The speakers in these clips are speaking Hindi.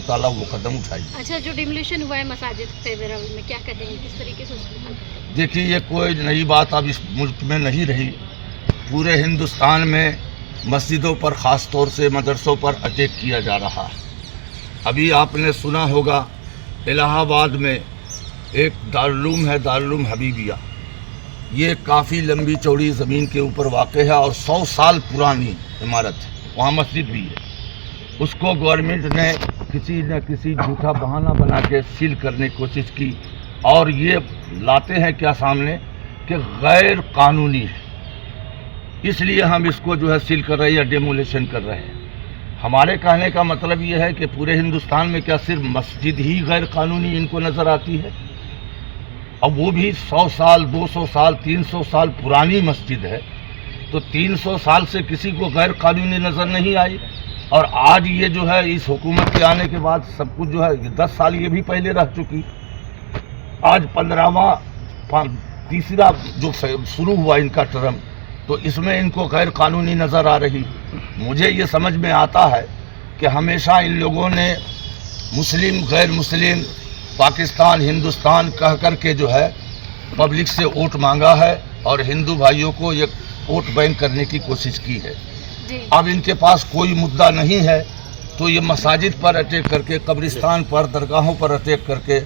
ताला वो कदम उठाई। अच्छा, जो डिमोलिशन हुआ है मसाजिद पे वेरावल में, क्या कहेंगे, किस तरीके से उसको हल करेंगे? देखिए, ये कोई नई बात अब इस मुल्क में नहीं रही। पूरे हिंदुस्तान में मस्जिदों पर, ख़ास तौर से मदरसों पर अटैक किया जा रहा है। अभी आपने सुना होगा इलाहाबाद में एक दारुल है, दारुल हबीबिया। ये काफ़ी लंबी चौड़ी ज़मीन के ऊपर वाक़ है और 100 साल पुरानी इमारत है, वहाँ मस्जिद भी है। उसको गवर्नमेंट ने किसी न किसी झूठा बहाना बना के सील करने की कोशिश की और ये लाते हैं क्या सामने कि गैर कानूनी है, इसलिए हम इसको जो है सील कर रहे हैं या डेमोलिशन कर रहे हैं। हमारे कहने का मतलब ये है कि पूरे हिंदुस्तान में क्या सिर्फ मस्जिद ही गैर कानूनी इनको नज़र आती है? अब वो भी 100 साल, 200 साल, 300 साल पुरानी मस्जिद है, तो 300 साल से किसी को गैर कानूनी नज़र नहीं आई। और आज ये जो है इस हुकूमत के आने के बाद सब कुछ जो है 10 साल ये भी पहले रह चुकी, आज 15वां तीसरा जो शुरू हुआ इनका टर्म, तो इसमें इनको गैर कानूनी नज़र आ रही। मुझे ये समझ में आता है कि हमेशा इन लोगों ने मुस्लिम, गैर मुस्लिम, पाकिस्तान, हिंदुस्तान कह कर के जो है पब्लिक से वोट मांगा है और हिंदू भाइयों को ये वोट बैंक करने की कोशिश की है। अब इनके पास कोई मुद्दा नहीं है तो ये मसाजिद पर अटैक करके, कब्रिस्तान पर, दरगाहों पर अटैक करके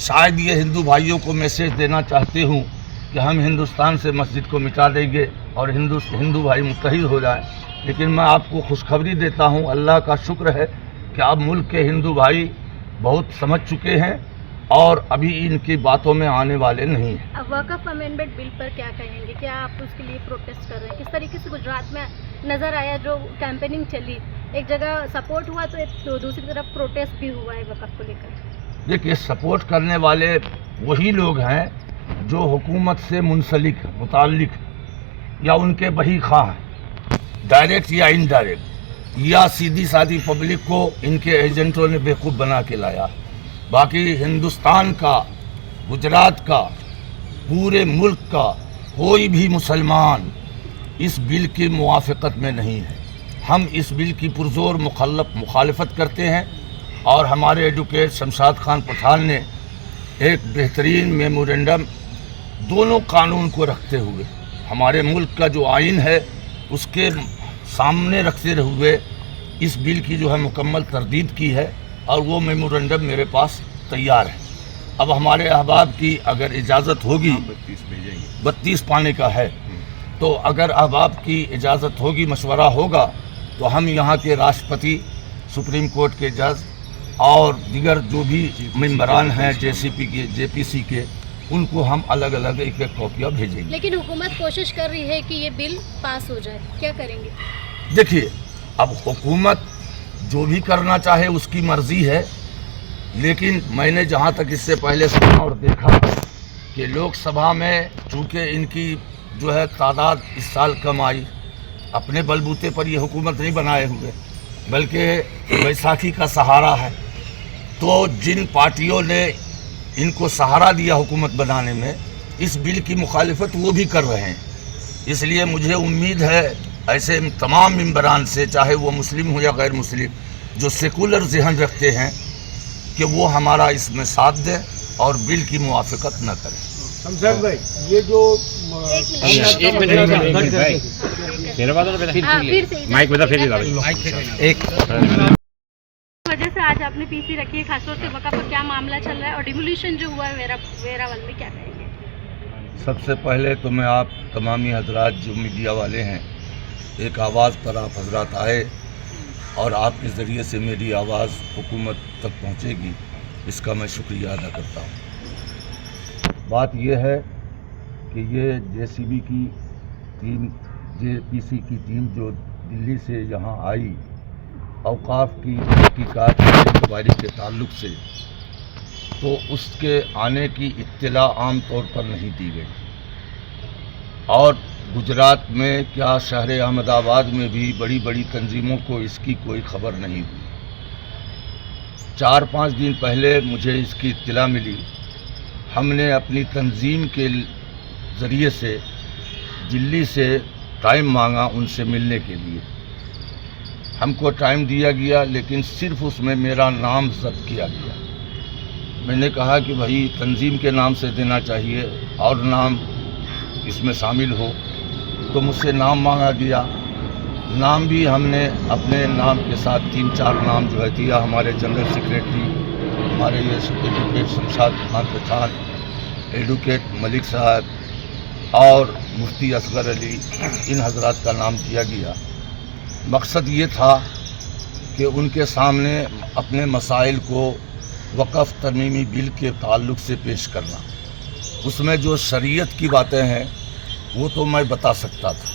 शायद ये हिंदू भाइयों को मैसेज देना चाहते हूँ कि हम हिंदुस्तान से मस्जिद को मिटा देंगे और हिंदू भाई मुत्तहिद हो जाएं। लेकिन मैं आपको खुशखबरी देता हूँ, अल्लाह का शुक्र है कि अब मुल्क के हिंदू भाई बहुत समझ चुके हैं और अभी इनकी बातों में आने वाले नहीं हैं। अब वक़्फ़ अमेंडमेंट बिल पर क्या कहेंगे? क्या आप उसके लिए प्रोटेस्ट कर रहे हैं? किस तरीके से गुजरात में नज़र आया, जो कैंपेनिंग चली, एक जगह सपोर्ट हुआ तो दूसरी तरफ प्रोटेस्ट भी हुआ है वक़्फ़ को लेकर? देखिए, सपोर्ट करने वाले वही लोग हैं जो हुकूमत से मुंसलिक, मुताल्लिक या उनके बही खां हैं, डायरेक्ट या इनडायरेक्ट, या सीधी सादी पब्लिक को इनके एजेंटों ने बेवकूफ़ बना के लाया। बाकी हिंदुस्तान का, गुजरात का, पूरे मुल्क का कोई भी मुसलमान इस बिल की मुवाफ़क़त में नहीं है। हम इस बिल की पुरज़ोर मुखालफत करते हैं और हमारे एडवोकेट शमशाद खान पठान ने एक बेहतरीन मेमोरेंडम दोनों कानून को रखते हुए, हमारे मुल्क का जो आइन है उसके सामने रखते हुए इस बिल की जो है मुकम्मल तरदीद की है और वो मेमोरेंडम मेरे पास तैयार है। अब हमारे अहबाब की अगर इजाज़त होगी, 32 पाने का है, तो अगर अहबाब की इजाज़त होगी, मशवरा होगा, तो हम यहाँ के राष्ट्रपति, सुप्रीम कोर्ट के जज और दीगर जो भी मेंबरान हैं JCP के, JPC के, उनको हम अलग अलग एक एक कॉपियाँ भेजेंगे। लेकिन हुकूमत कोशिश कर रही है कि ये बिल पास हो जाए, क्या करेंगे? देखिए, अब हुकूमत जो भी करना चाहे उसकी मर्ज़ी है, लेकिन मैंने जहाँ तक इससे पहले सुना और देखा कि लोकसभा में चूँकि इनकी जो है तादाद इस साल कम आई, अपने बलबूते पर ये हुकूमत नहीं बनाए हुए, बल्कि बैसाखी का सहारा है, तो जिन पार्टियों ने इनको सहारा दिया हुकूमत बनाने में, इस बिल की मुखालिफत वो भी कर रहे हैं। इसलिए मुझे उम्मीद है ऐसे तमाम मेंबरान से, चाहे वो मुस्लिम हो या गैर मुस्लिम, जो सेकुलर जहन रखते हैं, कि वो हमारा इसमें साथ दें और बिल की मुवाफ़क़त न करें। शमशाद भाई, ये जो वजह से आज आपने पीसी रखी है, खासतौर से वक़्फ़ पर क्या मामला चल रहा है और डिमोलिशन जो हुआ है वेरावल में, क्या कहेंगे? सबसे पहले तो मैं आप तमामी हजरात जो मीडिया वाले हैं, एक आवाज़ पर आप हजरात आए और आपके ज़रिए से मेरी आवाज़ हुकूमत तक पहुँचेगी, इसका मैं शुक्रिया अदा करता हूँ। बात यह है कि ये JCB की टीम, JPC की टीम जो दिल्ली से यहाँ आई, औकाफ की तहकीकात इंक्वायरी के ताल्लुक़ से, तो उसके आने की इत्तला आम तौर पर नहीं दी गई और गुजरात में क्या शहर अहमदाबाद में भी बड़ी बड़ी तंजीमों को इसकी कोई खबर नहीं हुई। 4-5 दिन पहले मुझे इसकी इत्तला मिली। हमने अपनी तंजीम के ज़रिए से दिल्ली से टाइम मांगा उनसे मिलने के लिए। हमको टाइम दिया गया, लेकिन सिर्फ उसमें मेरा नाम जब्त किया गया। मैंने कहा कि भाई तंजीम के नाम से देना चाहिए और नाम इसमें शामिल हो, तो मुझसे नाम मांगा गया। नाम भी हमने अपने नाम के साथ 3-4 नाम जो है दिया। हमारे जनरल सेक्रेटरी, हमारे ये एडवोकेट शमशाद खान पठान, एडवोकेट मलिक साहब और मुफ्ती असगर अली, इन हजरात का नाम दिया गया। मकसद ये था कि उनके सामने अपने मसाइल को वक़्फ़ तरमीमी बिल के ताल्लुक़ से पेश करना। उसमें जो शरीयत की बातें हैं वो तो मैं बता सकता था,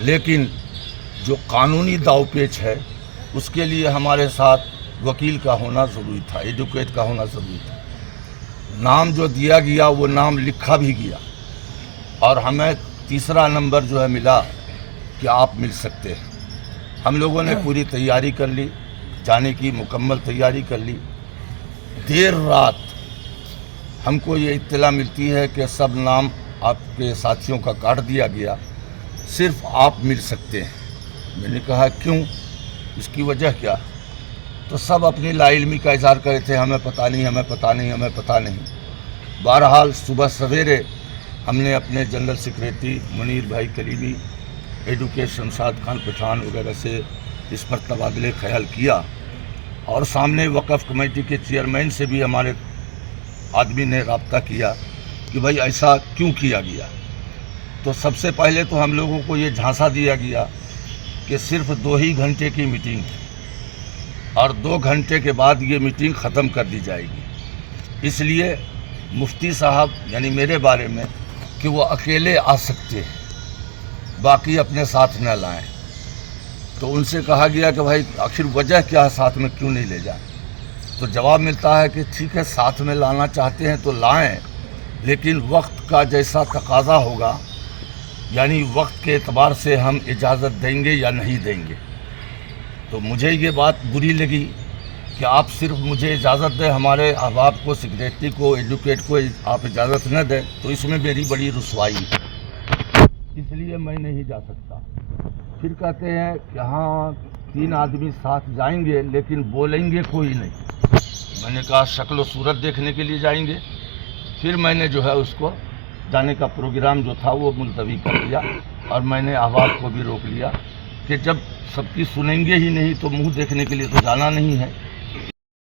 लेकिन जो कानूनी दावपेच है उसके लिए हमारे साथ वकील का होना ज़रूरी था, एडवोकेट का होना ज़रूरी था। नाम जो दिया गया वो नाम लिखा भी गया और हमें तीसरा नंबर जो है मिला कि आप मिल सकते हैं। हम लोगों ने पूरी तैयारी कर ली, जाने की मुकम्मल तैयारी कर ली। देर रात हमको ये इत्तला मिलती है कि सब नाम आपके साथियों का काट दिया गया, सिर्फ आप मिल सकते हैं। मैंने कहा क्यों, इसकी वजह क्या? तो सब अपनी लाइल्मी का इज़हार कर रहे थे, हमें पता नहीं, हमें पता नहीं, हमें पता नहीं। बहरहाल सुबह सवेरे हमने अपने जनरल सेक्रेटरी मुनीर भाई करीबी, एडवोकेट शमशाद खान पठान वगैरह से इस पर तबादले ख्याल किया और सामने वक़्फ़ कमेटी के चेयरमैन से भी हमारे आदमी ने रब्ता किया कि भाई ऐसा क्यों किया गया। तो सबसे पहले तो हम लोगों को ये झांसा दिया गया कि सिर्फ 2 ही घंटे की मीटिंग है और 2 घंटे के बाद ये मीटिंग ख़त्म कर दी जाएगी। इसलिए मुफ्ती साहब यानी मेरे बारे में कि वो अकेले आ सकते हैं, बाकी अपने साथ न लाएं। तो उनसे कहा गया कि भाई आखिर वजह क्या है, साथ में क्यों नहीं ले जाएं? तो जवाब मिलता है कि ठीक है, साथ में लाना चाहते हैं तो लाएं, लेकिन वक्त का जैसा तकाजा होगा, यानी वक्त के एतबार से हम इजाज़त देंगे या नहीं देंगे। तो मुझे ये बात बुरी लगी कि आप सिर्फ मुझे इजाज़त दें, हमारे अहबाब को, सेक्रेटरी को, एडवोकेट को आप इजाज़त न दें, तो इसमें मेरी बड़ी रुसवाई है, इसलिए मैं नहीं जा सकता। फिर कहते हैं कि हाँ 3 आदमी साथ जाएंगे लेकिन बोलेंगे कोई नहीं। मैंने कहा शक्ल सूरत देखने के लिए जाएंगे। फिर मैंने जो है उसको जाने का प्रोग्राम जो था वो मुलतवी कर दिया और मैंने अहबाब को भी रोक लिया कि जब सबकी सुनेंगे ही नहीं तो मुंह देखने के लिए तो जाना नहीं है।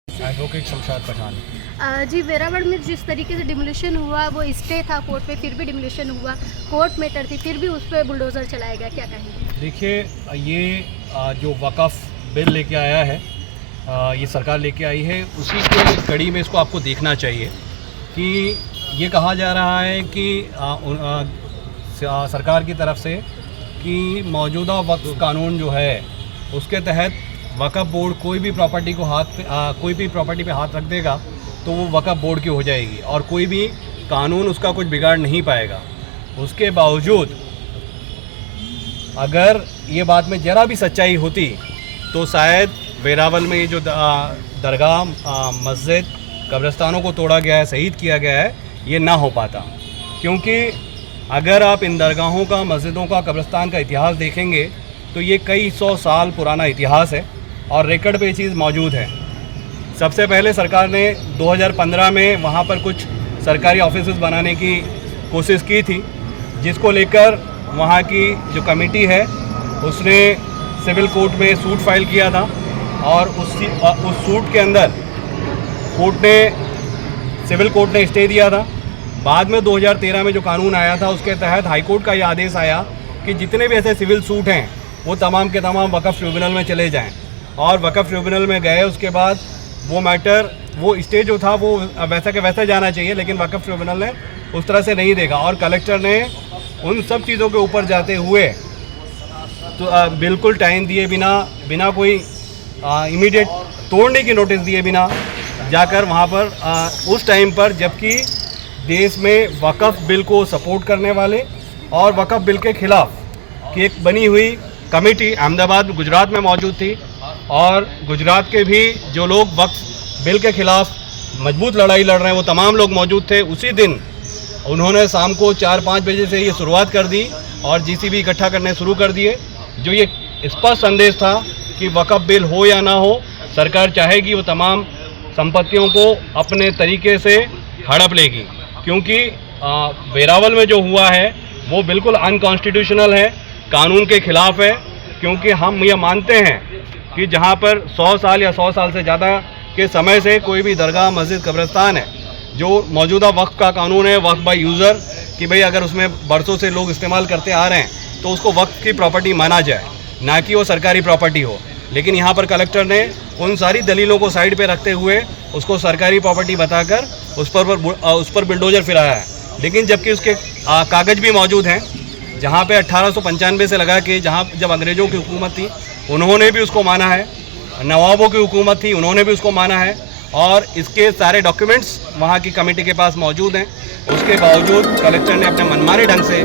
एडवोकेट शमशाद पठान। जी, वेरावल में जिस तरीके से डिमोलिशन हुआ वो स्टे था कोर्ट में, फिर भी डिमोलिशन हुआ, कोर्ट मैटर थी, फिर भी उस पर बुलडोज़र चलाया गया, क्या कहेंगे? देखिए, ये जो वक़्फ़ बिल लेके आया है, ये सरकार लेके आई है, उसी के कड़ी में इसको आपको देखना चाहिए कि ये कहा जा रहा है कि सरकार की तरफ से कि मौजूदा वक़्फ़ कानून जो है उसके तहत वक़्फ़ बोर्ड कोई भी प्रॉपर्टी पे हाथ रख देगा तो वो वक़्फ़ बोर्ड की हो जाएगी और कोई भी कानून उसका कुछ बिगाड़ नहीं पाएगा। उसके बावजूद अगर ये बात में ज़रा भी सच्चाई होती तो शायद वेरावल में ये जो दरगाह, मस्जिद, कब्रिस्तानों को तोड़ा गया है, शहीद किया गया है, ये ना हो पाता। क्योंकि अगर आप इन दरगाहों का, मस्जिदों का, कब्रिस्तान का इतिहास देखेंगे तो ये कई 100 साल पुराना इतिहास है और रिकॉर्ड पे ये चीज़ मौजूद है। सबसे पहले सरकार ने 2015 में वहाँ पर कुछ सरकारी ऑफिसेस बनाने की कोशिश की थी, जिसको लेकर वहाँ की जो कमेटी है उसने सिविल कोर्ट में सूट फाइल किया था और उस सूट के अंदर सिविल कोर्ट ने स्टे दिया था। बाद में 2013 में जो कानून आया था उसके तहत हाई कोर्ट का ये आदेश आया कि जितने भी ऐसे सिविल सूट हैं वो तमाम के तमाम वक़्फ़ ट्रिब्यूनल में चले जाएं और वक़्फ़ ट्रिब्यूनल में गए। उसके बाद वो मैटर, वो स्टे जो था वो वैसा के वैसा जाना चाहिए, लेकिन वक़्फ़ ट्रिब्यूनल ने उस तरह से नहीं देखा और कलेक्टर ने उन सब चीज़ों के ऊपर जाते हुए तो बिल्कुल टाइम दिए बिना कोई इमीडिएट तोड़ने की नोटिस दिए बिना जाकर वहाँ पर उस टाइम पर, जबकि देश में वक़्फ़ बिल को सपोर्ट करने वाले और वक़्फ़ बिल के ख़िलाफ़ की एक बनी हुई कमेटी अहमदाबाद, गुजरात में मौजूद थी और गुजरात के भी जो लोग वक़्फ़ बिल के ख़िलाफ़ मजबूत लड़ाई लड़ रहे हैं वो तमाम लोग मौजूद थे। उसी दिन उन्होंने शाम को 4-5 बजे से ये शुरुआत कर दी और जीसीबी इकट्ठा करने शुरू कर दिए, जो ये स्पष्ट संदेश था कि वक़्फ़ बिल हो या ना हो, सरकार चाहेगी वो तमाम संपत्तियों को अपने तरीके से हड़प लेगी, क्योंकि वेरावल में जो हुआ है वो बिल्कुल अनकॉन्स्टिट्यूशनल है, कानून के ख़िलाफ़ है। क्योंकि हम ये मानते हैं कि जहाँ पर 100 साल या 100 साल से ज़्यादा के समय से कोई भी दरगाह, मस्जिद, कब्रिस्तान है, जो मौजूदा वक्फ का कानून है, वक्फ बाय यूज़र, कि भाई अगर उसमें बरसों से लोग इस्तेमाल करते आ रहे हैं तो उसको वक्फ की प्रॉपर्टी माना जाए, ना कि वो सरकारी प्रॉपर्टी हो। लेकिन यहाँ पर कलेक्टर ने उन सारी दलीलों को साइड पे रखते हुए उसको सरकारी प्रॉपर्टी बताकर उस पर बिल्डोजर फिराया है। लेकिन जबकि उसके कागज़ भी मौजूद हैं, जहाँ पे 1895 से लगा के, जहाँ जब अंग्रेज़ों की हुकूमत थी उन्होंने भी उसको माना है, नवाबों की हुकूमत थी उन्होंने भी उसको माना है, और इसके सारे डॉक्यूमेंट्स वहाँ की कमेटी के पास मौजूद हैं। उसके बावजूद कलेक्टर ने अपने मनमाने ढंग से